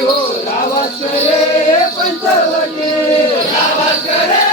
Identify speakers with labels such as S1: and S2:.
S1: हो रावत करे पंचवटी रावत करे